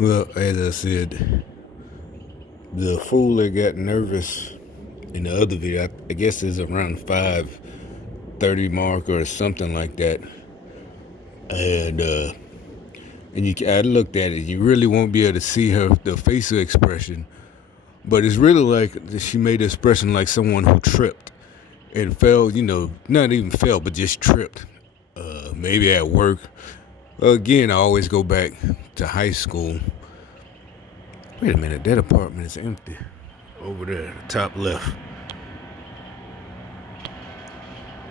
Well, as I said, the fool that got nervous in the other video, I guess is around 5:30 mark or something like that. I looked at it. You really won't be able to see the facial expression, but it's really like she made the expression like someone who tripped and fell. Not even fell, but just tripped. Maybe at work. Again, I always go back to high school. Wait a minute, that apartment is empty. Over there, top left.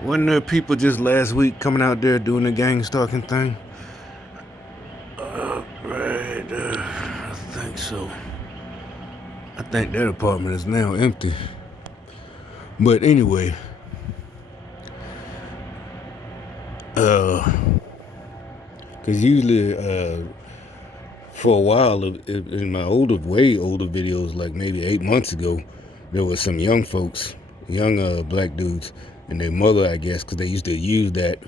Wasn't there people just last week coming out there doing the gang stalking thing? Right there. I think so. I think that apartment is now empty. But anyway, because usually, for a while, in my way older videos, like maybe 8 months ago, there was some young folks, young black dudes, and their mother, I guess, because they used to use that,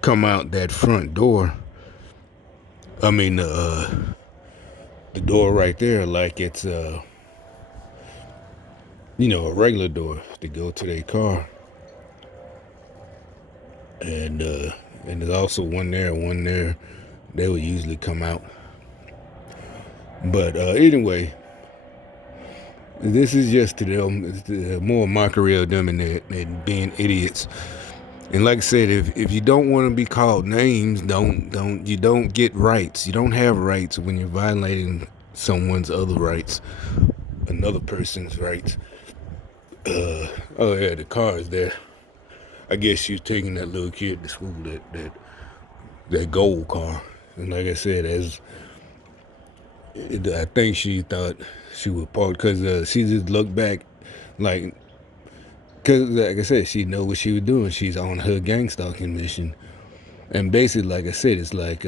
come out that front door. I mean, the door right there, like it's, a regular door to go to their car. And there's also one there. They would usually come out. But anyway, this is just to them. It's more mockery of them and being idiots. And like I said, if you don't want to be called names, you don't get rights. You don't have rights when you're violating someone's other rights, another person's rights. Oh yeah, the car is there. I guess she was taking that little kid to school, that gold car. And like I said, I think she thought she would park because she just looked back like, because like I said, she know what she was doing. She's on her gang stalking mission. And basically, like I said, it's like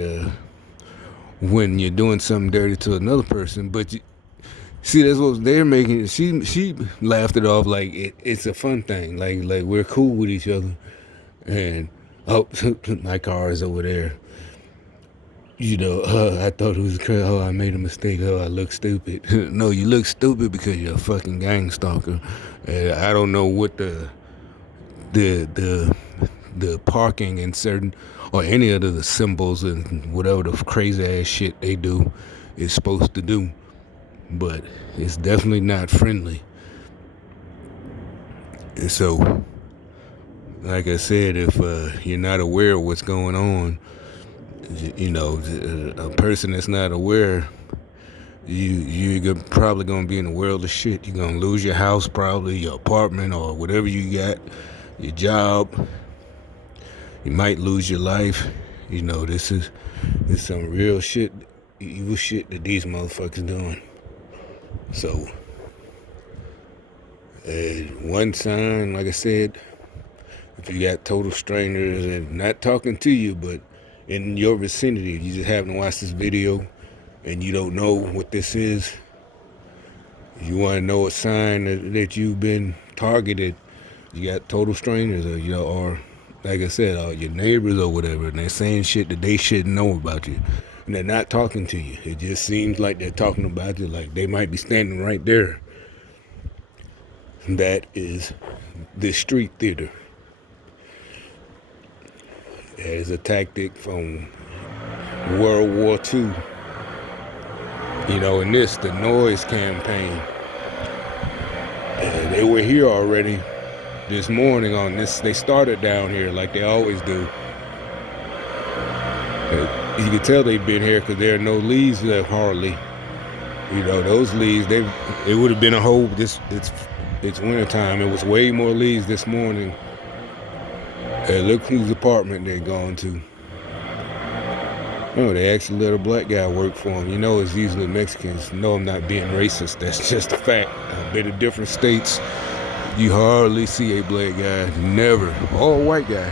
when you're doing something dirty to another person, but see, that's what they're making. She laughed it off like it's a fun thing, like we're cool with each other. And oh, my car is over there. I thought it was crazy. Oh, I made a mistake. Oh, I look stupid. No, you look stupid because you're a fucking gang stalker. And I don't know what the parking and certain or any of the symbols and whatever the crazy ass shit they do is supposed to do, but it's definitely not friendly. And so, like I said, if you're not aware of what's going on, a person that's not aware, you're probably gonna be in a world of shit. You're gonna lose your house, probably your apartment or whatever you got, your job. You might lose your life. This is some real shit, evil shit that these motherfuckers doing. So, one sign, like I said, if you got total strangers and not talking to you, but in your vicinity, if you just happen to watch this video and you don't know what this is, you want to know a sign that you've been targeted, you got total strangers, or like I said, your neighbors or whatever, and they're saying shit that they shouldn't know about you, and they're not talking to you. It just seems like they're talking about you, like they might be standing right there. That is the street theater. That is a tactic from World War II. And the noise campaign. They were here already this morning on this. They started down here like they always do. You can tell they've been here because there are no leaves left hardly. Those leaves, it would have been a whole, it's winter time. It was way more leaves this morning. Look whose apartment they're going to. Oh, they actually let a black guy work for them. It's usually Mexicans. No, I'm not being racist. That's just a fact. I've been to different states. You hardly see a black guy. Never. Or a white guy.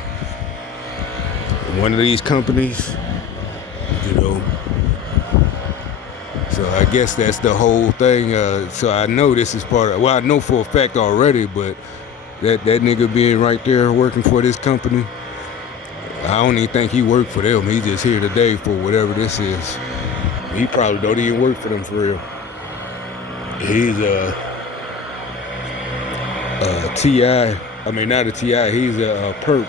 One of these companies, So I guess that's the whole thing. So I know this is part of, well, I know for a fact already, but that nigga being right there working for this company, I don't even think he worked for them. He's just here today for whatever this is. He probably don't even work for them for real. He's a TI. I mean, not a TI. He's a perp.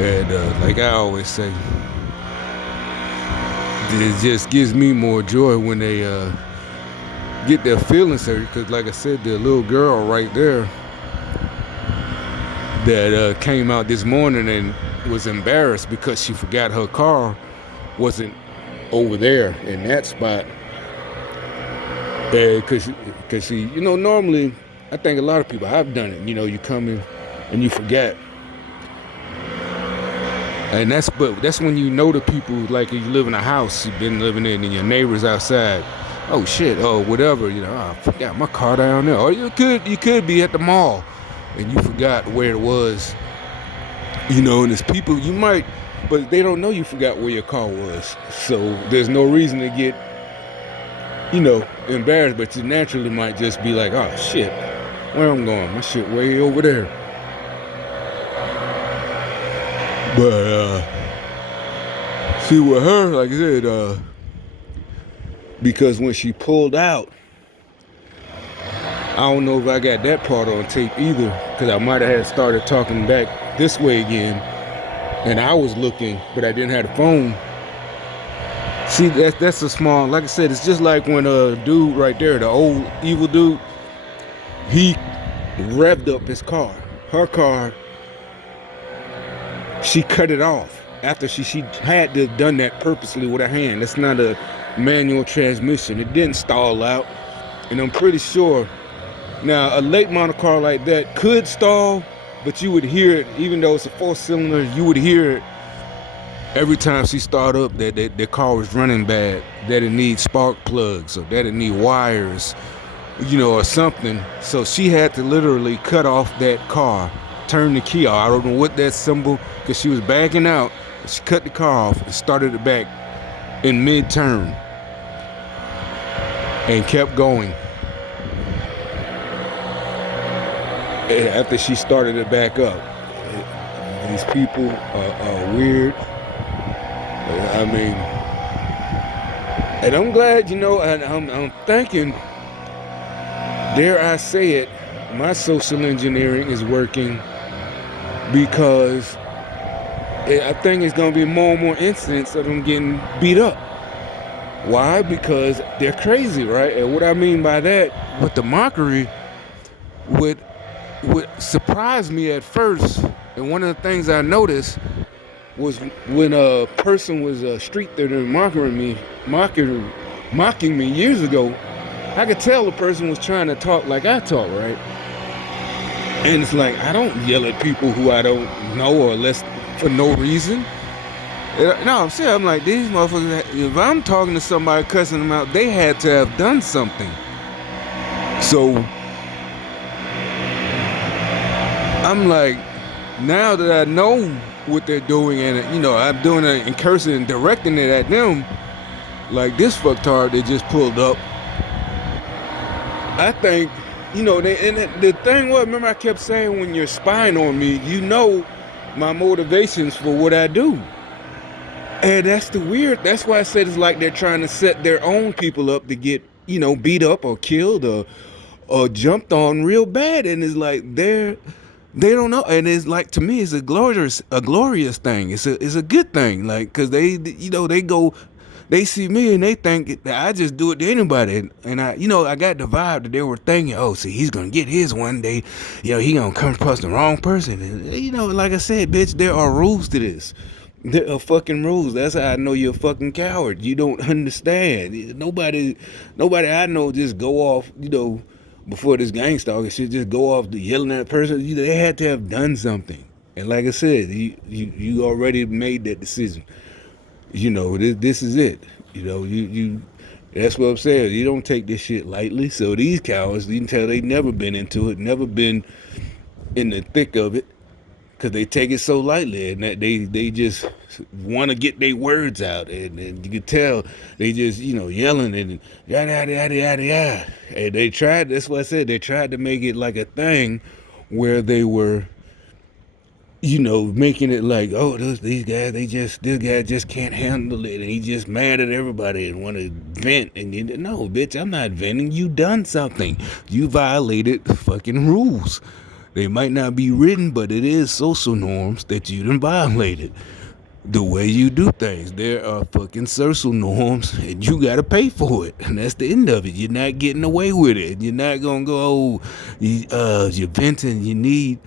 And like I always say, it just gives me more joy when they get their feelings hurt. Because, like I said, the little girl right there that came out this morning and was embarrassed because she forgot her car wasn't over there in that spot. Because she, normally, I think a lot of people have done it. You come in and you forget. And that's when you know the people, like you live in a house you've been living in and your neighbors outside. Oh shit, oh whatever, I forgot my car down there. Or you could be at the mall and you forgot where it was. And there's people you might, but they don't know you forgot where your car was. So there's no reason to get, embarrassed, but you naturally might just be like, oh shit, where I'm going? My shit way over there. But see with her, like I said, because when she pulled out, I don't know if I got that part on tape either, because I might have had started talking back this way again, and I was looking, but I didn't have the phone. See, that's a small, like I said, it's just like when a dude right there, the old evil dude, he revved up his car. Her car, she cut it off after she had to have done that purposely with her hand. That's not a manual transmission. It didn't stall out, and I'm pretty sure now a late model car like that could stall, but you would hear it, even though it's a 4-cylinder, you would hear it every time she started up that the car was running bad, that it needs spark plugs or that it need wires, or something. So she had to literally cut off that car, turn the key off. I don't know what that symbol, because she was backing out. She cut the car off and started it back in mid-turn and kept going. And after she started it back up, these people are weird. I mean, and I'm glad, and I'm thinking, dare I say it, my social engineering is working, because I think it's going to be more and more incidents of them getting beat up. Why? Because they're crazy, right? And what I mean by that, with the mockery, would surprise me at first, and one of the things I noticed was when a person was street theater mocking me years ago, I could tell the person was trying to talk like I talk, right? And it's like, I don't yell at people who I don't know or less for no reason. No, I'm saying, I'm like, these motherfuckers, if I'm talking to somebody cussing them out, they had to have done something. So I'm like, now that I know what they're doing, and I'm doing it and cursing and directing it at them, like this fucktard they just pulled up. I think, and the thing was, remember I kept saying, when you're spying on me, my motivations for what I do. And that's why I said it's like they're trying to set their own people up to get, beat up or killed or jumped on real bad. And it's like they don't know. And it's like, to me, it's a glorious thing. It's a good thing. Like, cause they see me and they think that I just do it to anybody. And I got the vibe that they were thinking, oh, see, he's going to get his one day. He going to come across the wrong person. And, like I said, bitch, there are rules to this. There are fucking rules. That's how I know you're a fucking coward. You don't understand. Nobody I know just go off, before this gang stalker shit, just go off to yelling at a person. They had to have done something. And like I said, you already made that decision. This is it. You that's what I'm saying. You don't take this shit lightly. So these cowards, you can tell they never been into it, never been in the thick of it, because they take it so lightly, and that they just want to get their words out, and you can tell they just yelling and yada yada yada yada yada. And they tried. That's what I said. They tried to make it like a thing where they were making it like, oh, these guys, this guy just can't handle it, and he just mad at everybody and want to vent. And no, bitch, I'm not venting. You done something. You violated the fucking rules. They might not be written, but it is social norms that you done violated. The way you do things, there are fucking social norms, and you gotta pay for it, and that's the end of it. You're not getting away with it. You're not gonna go, oh, you're venting. You need.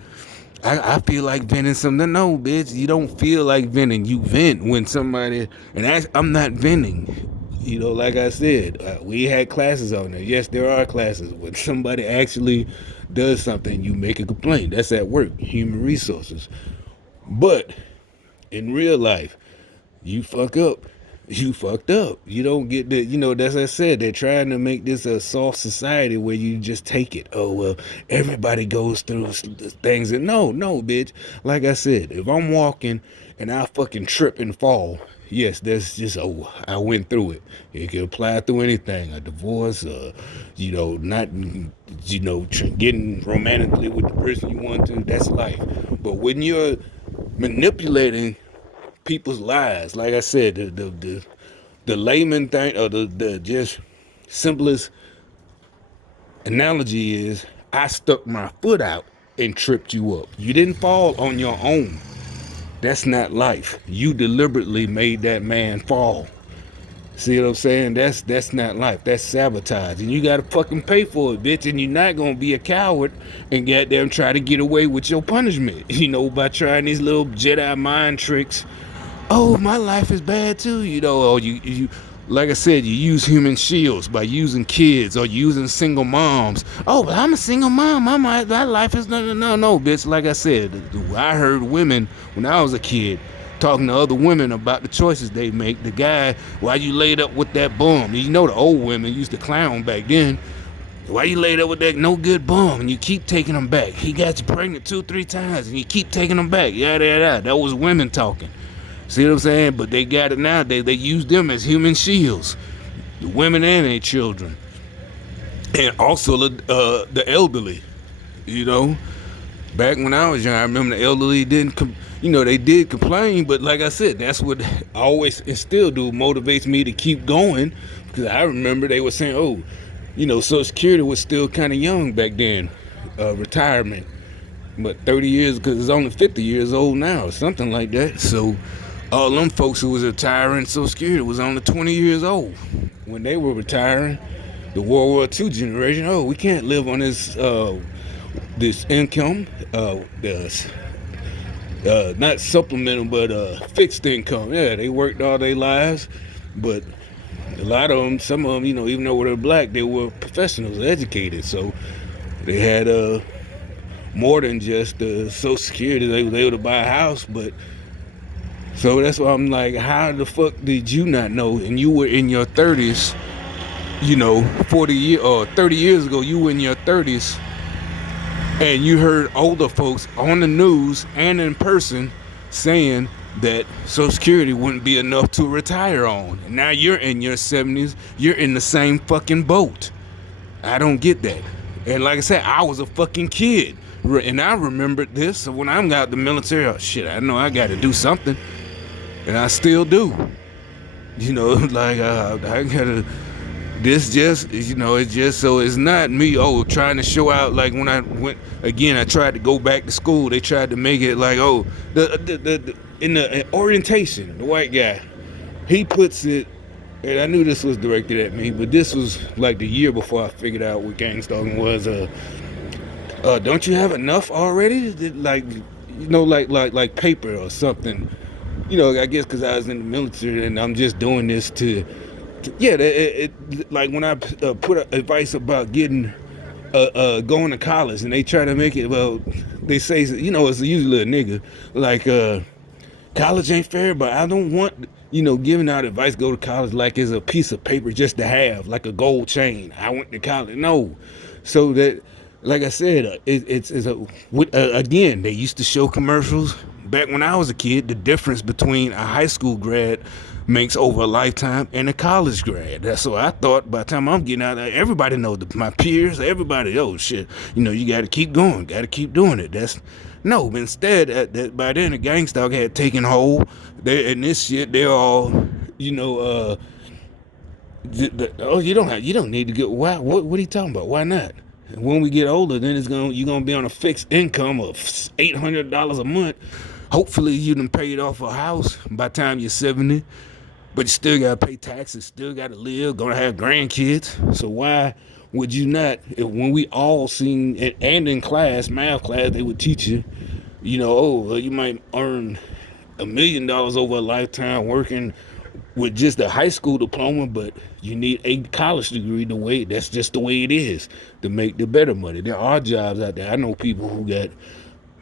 I feel like venting something. No, bitch, you don't feel like venting. You vent when somebody, and I'm not venting. Like I said, we had classes on there. Yes, there are classes. When somebody actually does something, you make a complaint. That's at work, human resources. But in real life, you fuck up. You fucked up. You don't get the, that's what I said. They're trying to make this a soft society where you just take it. Oh, well, everybody goes through things. And no, bitch. Like I said, if I'm walking and I fucking trip and fall, yes, that's just, oh, I went through it. It can apply through anything. A divorce, not, getting romantically with the person you want to, that's life. But when you're manipulating people's lives, like I said, the layman thing, or the just simplest analogy is, I stuck my foot out and tripped you up. You didn't fall on your own. That's not life. You deliberately made that man fall. See what I'm saying? That's not life. That's sabotage. And you gotta fucking pay for it, bitch. And you're not gonna be a coward and goddamn try to get away with your punishment, by trying these little Jedi mind tricks. Oh, my life is bad too, or you like I said, you use human shields by using kids or using single moms. Oh, but I'm a single mom. My life is no, bitch. Like I said, I heard women when I was a kid talking to other women about the choices they make. The guy, why you laid up with that bum? The old women used to clown back then. Why you laid up with that no good bum and you keep taking them back? He got you pregnant 2-3 times and you keep taking them back. Yada yada. That was women talking. See what I'm saying? But they got it now. They use them as human shields, the women and their children, and also the elderly. Back when I was young, I remember the elderly didn't, they did complain, but like I said, that's what I always and still do motivates me to keep going, because I remember they were saying, oh, Social Security was still kind of young back then, retirement, but 30 years, because it's only 50 years old now, or something like that. So all them folks who was retiring Social Security was only 20 years old when they were retiring. The World War II generation, oh, we can't live on this income, not supplemental, but fixed income. Yeah, they worked all their lives, but a lot of them, some of them, even though they're black, they were professionals, educated, so they had more than just Social Security. They were able to buy a house, but so that's why I'm like, how the fuck did you not know? And you were in your 30s, 40 years or 30 years ago, you were in your 30s, and you heard older folks on the news and in person saying that Social Security wouldn't be enough to retire on. And now you're in your 70s, you're in the same fucking boat. I don't get that. And like I said, I was a fucking kid. And I remembered this. So when I'm out the military, oh shit, I know I got to do something. And I still do. Like I gotta, this just, it's just, so it's not me, trying to show out. Like when I went, again, I tried to go back to school. They tried to make it like, in the orientation, the white guy, he puts it, and I knew this was directed at me, but this was like the year before I figured out what gang stalking was. Don't you have enough already? Like paper or something. I guess because I was in the military and I'm just doing this to like when I put advice about getting going to college, and they try to make it, well, they say, it's usually a nigga, like college ain't fair, but I don't want, giving out advice, go to college like it's a piece of paper just to have, like a gold chain. I went to college. No. So that, like I said, again, they used to show commercials back when I was a kid, the difference between a high school grad makes over a lifetime and a college grad. That's what I thought. By the time I'm getting out, everybody knows, my peers, everybody, oh shit, you got to keep going, got to keep doing it. No, but instead, by then the gang stalk had taken hold. And this shit, they're all, you know, oh, you don't need to get, why, what are you talking about? Why not? When we get older, then you're gonna be on a fixed income of $800 a month. Hopefully, you done paid off a house by the time you're 70, but you still gotta pay taxes, still gotta live, gonna have grandkids. So why would you not? When we all seen it, and in class, math class, they would teach you, you might earn $1 million over a lifetime working with just a high school diploma, but you need a college degree that's just the way it is to make the better money. There are jobs out there. I know people who got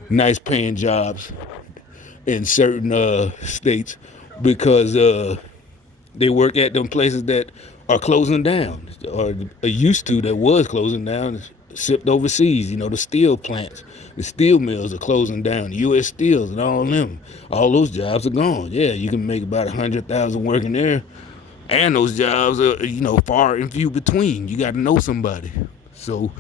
nice paying jobs in certain states because they work at them places that are closing down or used to that was closing down, shipped overseas. The steel plants, the steel mills are closing down. U.S. Steels and all them, all those jobs are gone. Yeah, you can make about 100,000 working there, and those jobs are far and few between. You got to know somebody, so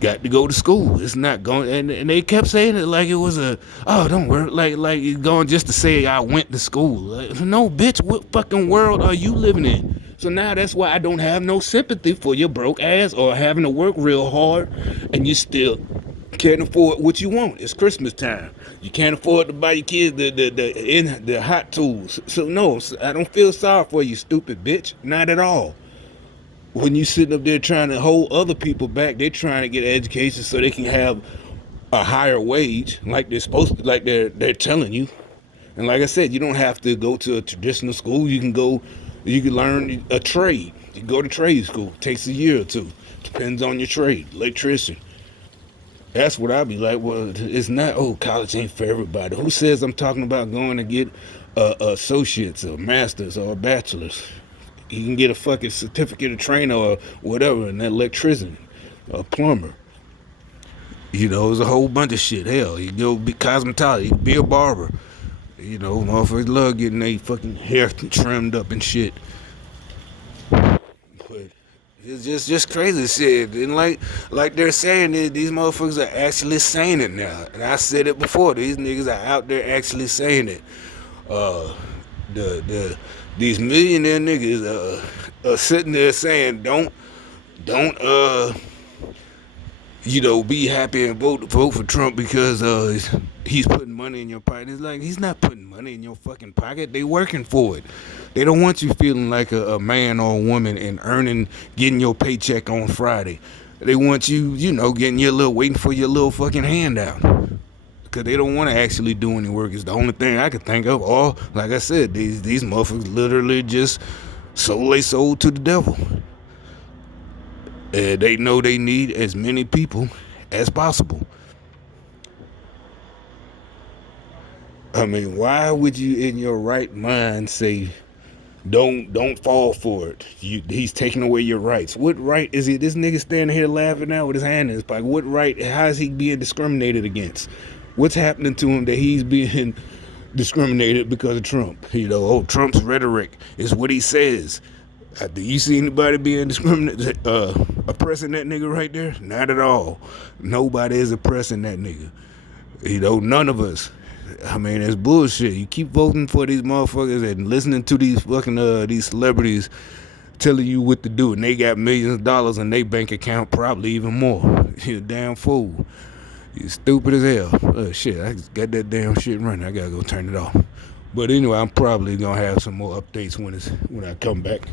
got to go to school. It's not going, and they kept saying it like it was don't worry, like you're going just to say I went to school. Like, no, bitch, what fucking world are you living in? So now that's why I don't have no sympathy for your broke ass or having to work real hard, and you still can't afford what you want. It's Christmas time. You can't afford to buy your kids the hot tools. So no, I don't feel sorry for you, stupid bitch. Not at all. When you sitting up there trying to hold other people back, they're trying to get an education so they can have a higher wage, like they're supposed to, like they're telling you. And like I said, you don't have to go to a traditional school. You can learn a trade. You go to trade school. It takes a year or two. Depends on your trade. Electrician. That's what I'd be like. Well, it's not. Oh, college ain't for everybody. Who says I'm talking about going to get associates or masters or bachelors? You can get a fucking certificate of training or whatever, an electrician, a plumber. It's a whole bunch of shit. Hell, you go be cosmetology, you be a barber. Motherfuckers love getting their fucking hair trimmed up and shit. But it's just crazy shit. And like they're saying it, these motherfuckers are actually saying it now. And I said it before. These niggas are out there actually saying it. These millionaire niggas are sitting there saying don't be happy and vote for Trump because he's putting money in your pocket. It's like, he's not putting money in your fucking pocket. They working for it. They don't want you feeling like a man or a woman and getting your paycheck on Friday. They want you, waiting for your little fucking handout. Because they don't want to actually do any work. It's the only thing I could think of. Or, like I said, these motherfuckers literally just sold their soul to the devil. They know they need as many people as possible. I mean, why would you in your right mind say, don't fall for it? He's taking away your rights. What right is it? This nigga standing here laughing out with his hand in his pocket. What right? How is he being discriminated against? What's happening to him that he's being discriminated because of Trump? Trump's rhetoric is what he says. Do you see anybody being discriminated, oppressing that nigga right there? Not at all. Nobody is oppressing that nigga. None of us. I mean, it's bullshit. You keep voting for these motherfuckers and listening to these fucking these celebrities telling you what to do, and they got millions of dollars in their bank account, probably even more. You a damn fool. You stupid as hell. Shit, I just got that damn shit running. I gotta go turn it off. But anyway, I'm probably gonna have some more updates when I come back.